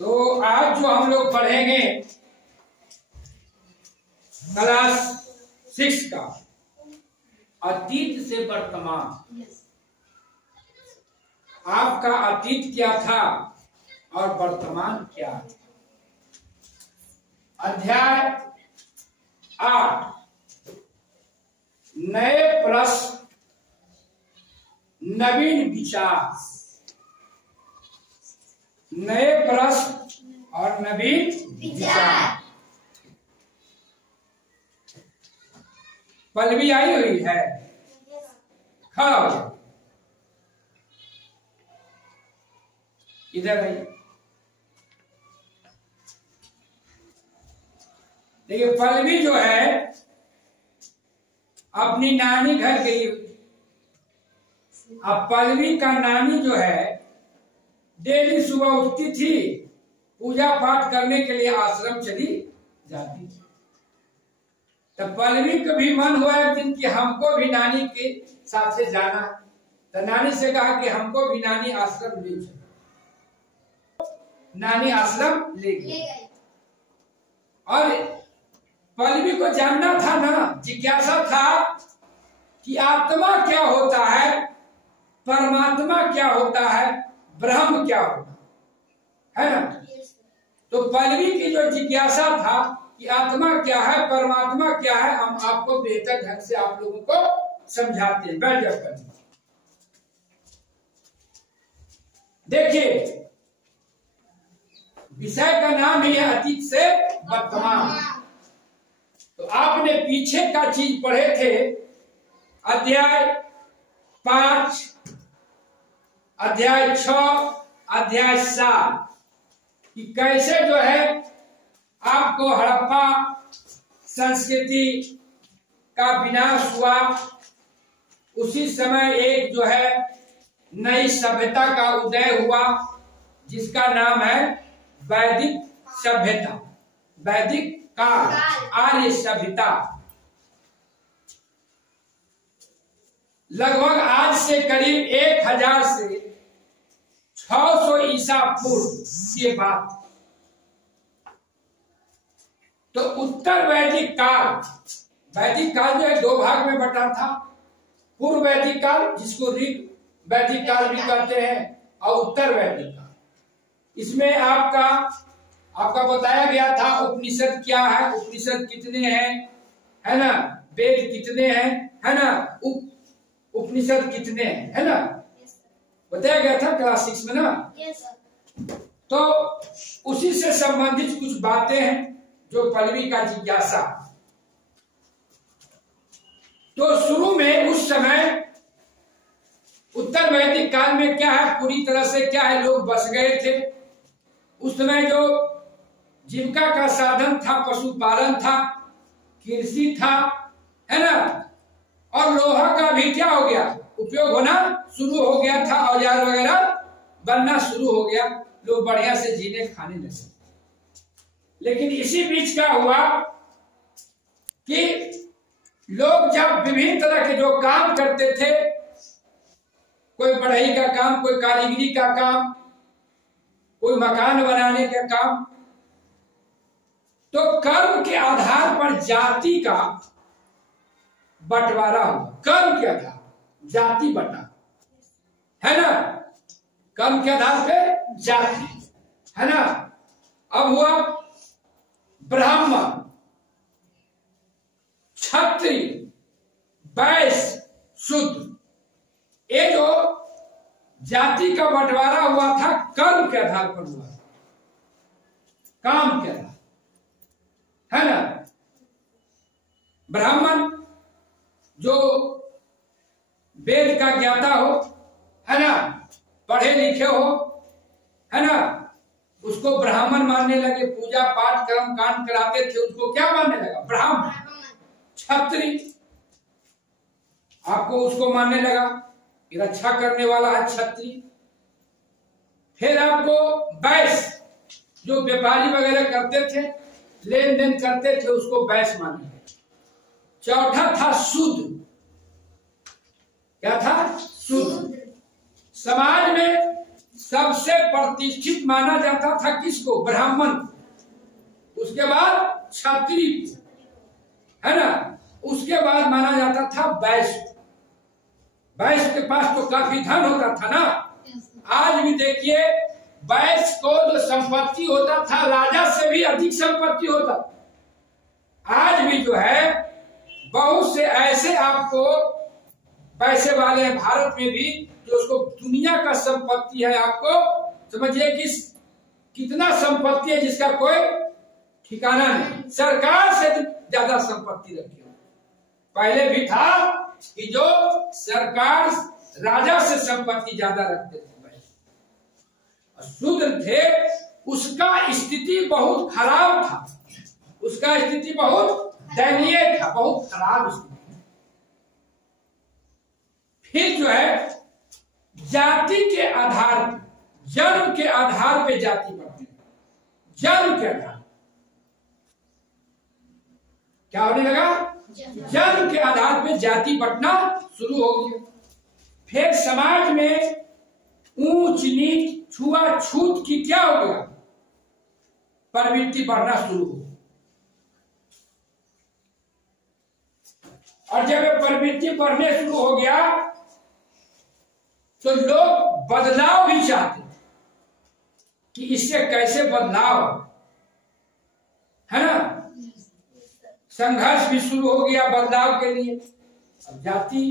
तो आज जो हम लोग पढ़ेंगे क्लास 6 का अतीत से वर्तमान। आपका अतीत क्या था और वर्तमान क्या है। अध्याय 8 नए प्रश्न नवीन विचार। नए प्रश्न और नवीन विचार। पल्लवी आई हुई है, खड़ा हो जाओ, इधर आइए। देखिए पल्लवी जो है अपनी नानी घर गई हुई। अब पल्लवी का नानी जो है डेली सुबह उठती थी, पूजा पाठ करने के लिए आश्रम चली जाती थी। तब पल्लवी को भी मन हुआ एक दिन कि हमको भी नानी के साथ से जाना। तो नानी से कहा कि हमको भी नानी आश्रम ले चलो। नानी आश्रम ले गई। और पल्लवी को जानना था ना, जिज्ञासा था कि आत्मा क्या होता है, परमात्मा क्या होता है, ब्रह्म क्या होता है ना। तो पल्लवी की जो जिज्ञासा था कि आत्मा क्या है, परमात्मा क्या है, हम आपको बेहतर ढंग से आप लोगों को समझाते हैं। बैठ जाकर देखिए, विषय का नाम है अतीत से वर्तमान। तो आपने पीछे का चीज पढ़े थे, अध्याय 5, अध्याय 6, अध्याय 7 कि कैसे जो है आपको हड़प्पा संस्कृति का विनाश हुआ। उसी समय एक जो है नई सभ्यता का उदय हुआ जिसका नाम है वैदिक सभ्यता, वैदिक काल, आर्य सभ्यता। लगभग आज से करीब 1000 से 600 ईसा पूर्व की बात। तो उत्तर वैदिक काल जो है 2 भाग में बटा था। पूर्व वैदिक काल जिसको ऋग वैदिक काल भी कहते हैं और उत्तर वैदिक काल। इसमें आपका बताया गया था उपनिषद क्या है, उपनिषद कितने हैं, है ना, वेद कितने हैं, है ना, उपनिषद कितने हैं, है ना, बताया गया था क्लास 6 में ना। तो उसी से संबंधित कुछ बातें हैं जो पल्लवी का जिज्ञासा। तो शुरू में उस समय उत्तर वैदिक काल में क्या है, पूरी तरह से क्या है, लोग बस गए थे। उस समय जो जीविका का साधन था पशुपालन था, कृषि था, है ना, और लोहा का भी क्या हो गया, उपयोग होना शुरू हो गया था, औजार वगैरह बनना शुरू हो गया, लोग बढ़िया से जीने खाने लगे। लेकिन इसी बीच क्या हुआ कि लोग जब विभिन्न तरह के जो काम करते थे, कोई बढ़ई का काम, कोई कारीगरी का काम, कोई मकान बनाने का काम, तो कर्म के आधार पर जाति का बंटवारा हुआ। कर्म के आधार जाति बटा, है ना, कर्म के आधार पे जाति, है ना। अब हुआ ब्राह्मण, क्षत्रिय, वैश्य, शूद्र। ये जो जाति का बंटवारा हुआ था कर्म के आधार पर हुआ, काम के आधार, है ना। ब्राह्मण जो वेद का ज्ञाता हो, है ना, पढ़े लिखे हो, है ना, उसको ब्राह्मण मानने लगे। पूजा पाठ कर्म कांड कराते थे, उसको क्या मानने लगा, ब्राह्मण। क्षत्रिय आपको उसको मानने लगा कि रक्षा करने वाला है क्षत्रिय। फिर आपको वैश्य, जो व्यापारी वगैरह करते थे, लेन देन करते थे, उसको वैश्य मानने लगा। चौथा था शूद्र। क्या था, शूद्र। समाज में सबसे प्रतिष्ठित माना जाता था किसको? ब्राह्मण, उसके बाद क्षत्रिय, है ना, उसके बाद माना जाता था वैश्य। वैश्य के पास तो काफी धन होता था ना। आज भी देखिए, वैश्य को जो संपत्ति होता था राजा से भी अधिक संपत्ति होता। आज भी जो है बहुत से ऐसे आपको पैसे वाले हैं भारत में भी, जो उसको दुनिया का संपत्ति है, आपको समझिए कि कितना संपत्ति है जिसका कोई ठिकाना नहीं। सरकार से ज्यादा संपत्ति रखी हो। पहले भी था कि जो सरकार राजा से संपत्ति ज्यादा रखते थे, शूद्र थे, उसका स्थिति बहुत खराब था, उसका स्थिति बहुत दयनीय था, बहुत खराब स्थिति। फिर जो है जाति के आधार, जन्म के आधार पे जाति बढ़ती, जन्म के आधार क्या होने लगा? जन्म के आधार पे जाति बढ़ना शुरू हो गया। फिर समाज में ऊंच नीच छुआछूत की क्या हो गया? प्रवृत्ति बढ़ना शुरू हो। और जब प्रवृत्ति बढ़ने शुरू हो गया तो लोग बदलाव भी चाहते कि इससे कैसे बदलाव, है ना, संघर्ष भी शुरू हो गया बदलाव के लिए। अब जाति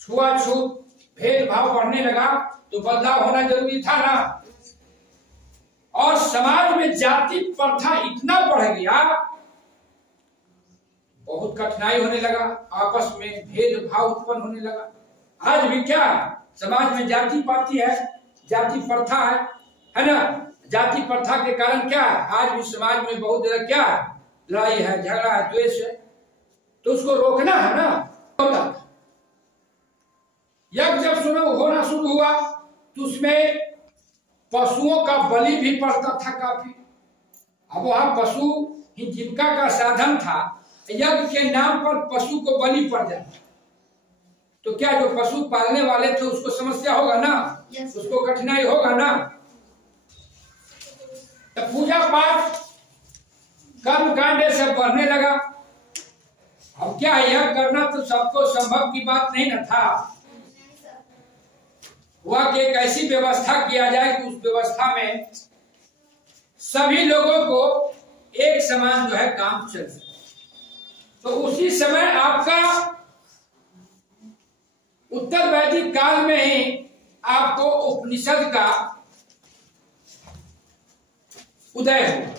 छुआछूत भेदभाव बढ़ने लगा तो बदलाव होना जरूरी था ना। और समाज में जाति प्रथा इतना बढ़ गया, बहुत कठिनाई होने लगा, आपस में भेदभाव उत्पन्न होने लगा। आज भी क्या समाज में जाति पाति है, जाति प्रथा है ना। जाति प्रथा के कारण क्या है, आज भी समाज में बहुत ज्यादा क्या लड़ाई है, झगड़ा है, द्वेष है। तो उसको रोकना है ना। होता यज्ञ जब सुनो होना शुरू हुआ तो उसमें पशुओं का बलि भी पड़ता था काफी। अब वहां पशु ही जीविका का साधन था, यज्ञ के नाम पर पशु को बलि पड़ जाता। तो क्या जो पशु पालने वाले थे उसको समस्या होगा ना, उसको कठिनाई होगा ना। तो पूजा पाठ कर्म कांड से बढ़ने लगा। अब क्या यह करना तो सबको संभव की बात नहीं न था। हुआ कि एक ऐसी व्यवस्था किया जाए कि उस व्यवस्था में सभी लोगों को एक समान जो है काम चल सके। तो उसी समय आपका उत्तर वैदिक काल में ही आपको उपनिषद का उदय हुआ,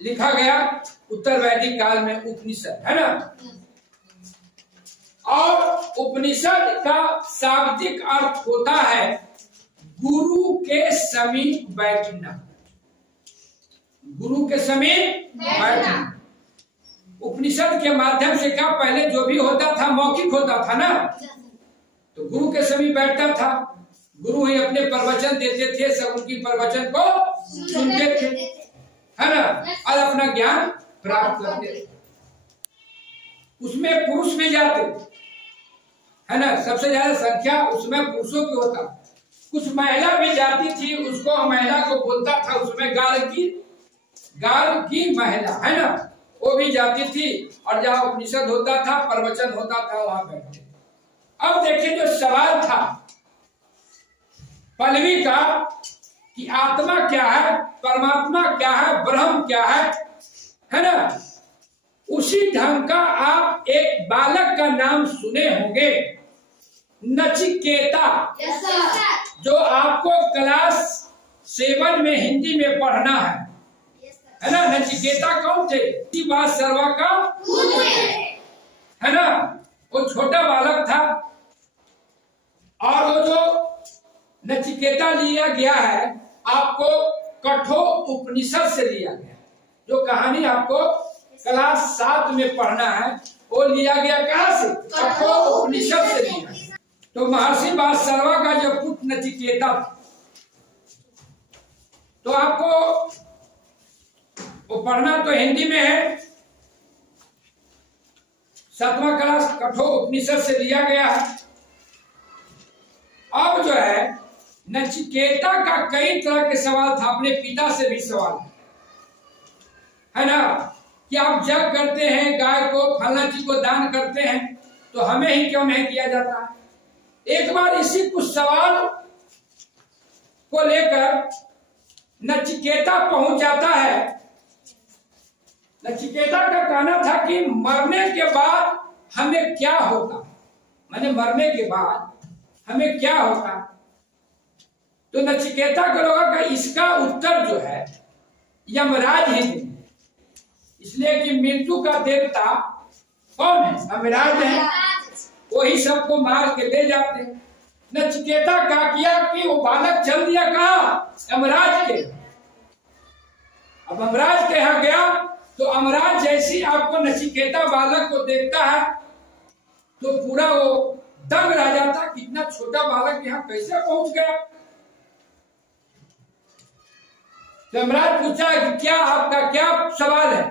लिखा गया उत्तर वैदिक काल में उपनिषद, है ना। और उपनिषद का शाब्दिक अर्थ होता है गुरु के समीप बैठना, गुरु के समीप बैठना। उपनिषद के माध्यम से क्या पहले जो भी होता था मौखिक होता था ना, तो गुरु के समीप बैठता था, गुरु ही अपने प्रवचन देते थे, सब उनकी प्रवचन को सुनते थे, है ना, और अपना ज्ञान प्राप्त करते थे। उसमें पुरुष भी जाते, है ना, सबसे ज्यादा संख्या उसमें पुरुषों की होता। कुछ महिला भी जाती थी, उसको महिला को बोलता था, उसमें गार्ग की महिला, है ना, वो भी जाती थी। और जहाँ उपनिषद होता था, प्रवचन होता था, वहां बैठते। अब देखिए जो सवाल था पल्लवी का कि आत्मा क्या है, परमात्मा क्या है, ब्रह्म क्या है ना, उसी ढंग का आप एक बालक का नाम सुने होंगे, नचिकेता, जो आपको क्लास 7 में हिंदी में पढ़ना है ना। नचिकेता कौन थे? बात सर्वा का है ना, वो छोटा बालक था। और वो जो नचिकेता लिया गया है आपको कठोर उपनिषद से लिया गया, जो कहानी आपको क्लास 7 में पढ़ना है, वो लिया गया कहां से? कठोर उपनिषद से लिया। तो महर्षि बादशर्वा का जो पुत्र नचिकेता, तो आपको वो पढ़ना तो हिंदी में है, 7वां क्लास कठोर उपनिषद से लिया गया है। अब जो है नचिकेता का कई तरह के सवाल था, अपने पिता से भी सवाल है ना, कि आप जब करते हैं गाय को फला चीज को दान करते हैं तो हमें ही क्यों नहीं किया जाता है। एक बार इसी कुछ सवाल को लेकर नचिकेता पहुंच जाता है। नचिकेता का कहना था कि मरने के बाद हमें क्या होता, माने मरने के बाद हमें क्या होता। तो नचिकेता का लोगों का इसका उत्तर जो है यमराज ही देंगे, इसलिए कि मृत्यु का देवता कौन है, यमराज है, वही सबको मार के ले जाते हैं। नचिकेता का किया कि वो बालक चल दिया कहा, यमराज के। अब यमराज के यहाँ गया तो यमराज जैसी आपको नचिकेता बालक को देखता है तो पूरा वो दंग रह जाता, कितना छोटा बालक यहाँ कैसे पहुंच गया। तो यमराज पूछा कि क्या आपका क्या सवाल है।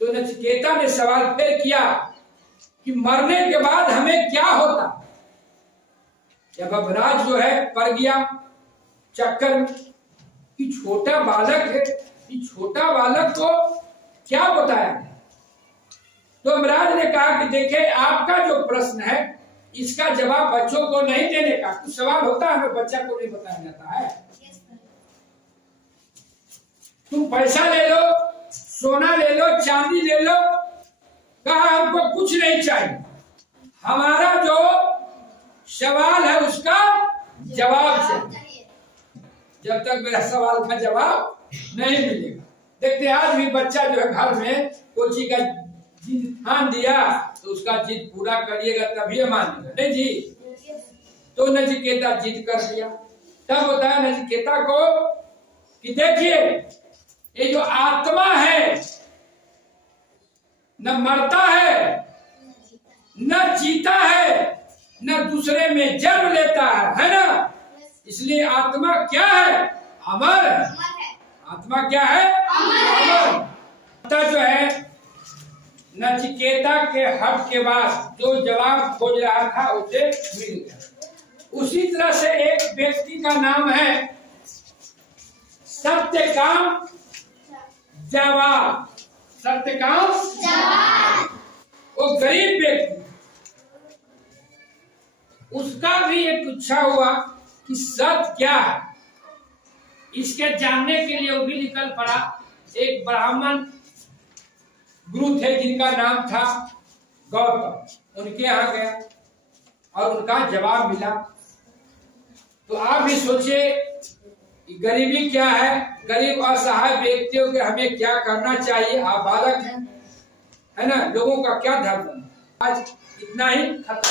तो नचिकेता ने सवाल फिर किया कि मरने के बाद हमें क्या होता। जब यमराज जो है पड़ गया चक्कर में कि छोटा बालक है, कि छोटा बालक को क्या बताया। तो यमराज ने कहा कि देखिए आपका जो प्रश्न है इसका जवाब बच्चों को नहीं देने का, कुछ सवाल होता है हमें बच्चा को नहीं बताया जाता है। तुम पैसा ले लो, सोना ले लो, चांदी ले लो, कहा हमको कुछ नहीं चाहिए, हमारा जो सवाल है उसका जवाब चाहिए। जब तक मेरा सवाल का जवाब नहीं मिलेगा। देखते आज भी बच्चा जो है घर में कोई चीज का जिद ठान दिया तो उसका जिद पूरा करिएगा तभी मानेगा, नहीं जी। तो नचिकेता जिद कर दिया। तब बताया नचिकेता को कि देखिए ये जो आत्मा है न मरता है न जीता है न दूसरे में जन्म लेता है ना। इसलिए आत्मा क्या है, अमर है। आत्मा क्या है, अमर। जो है नचिकेता के हट के बाद जो जवाब खोज रहा था उसे मिल गया। उसी तरह से एक व्यक्ति का नाम है सत्यकाम जवाब। सत्यकाम जवाब वो गरीब व्यक्ति, उसका भी एक इच्छा हुआ कि सत्य क्या है। इसके जानने के लिए वो भी निकल पड़ा। एक ब्राह्मण गुरु थे जिनका नाम था गौतम, उनके यहाँ गया और उनका जवाब मिला। तो आप भी सोचे गरीबी क्या है, गरीब असहाय व्यक्तियों के हमें क्या करना चाहिए। आप बालक हैं, है ना, लोगों का क्या धर्म। आज इतना ही खत्म।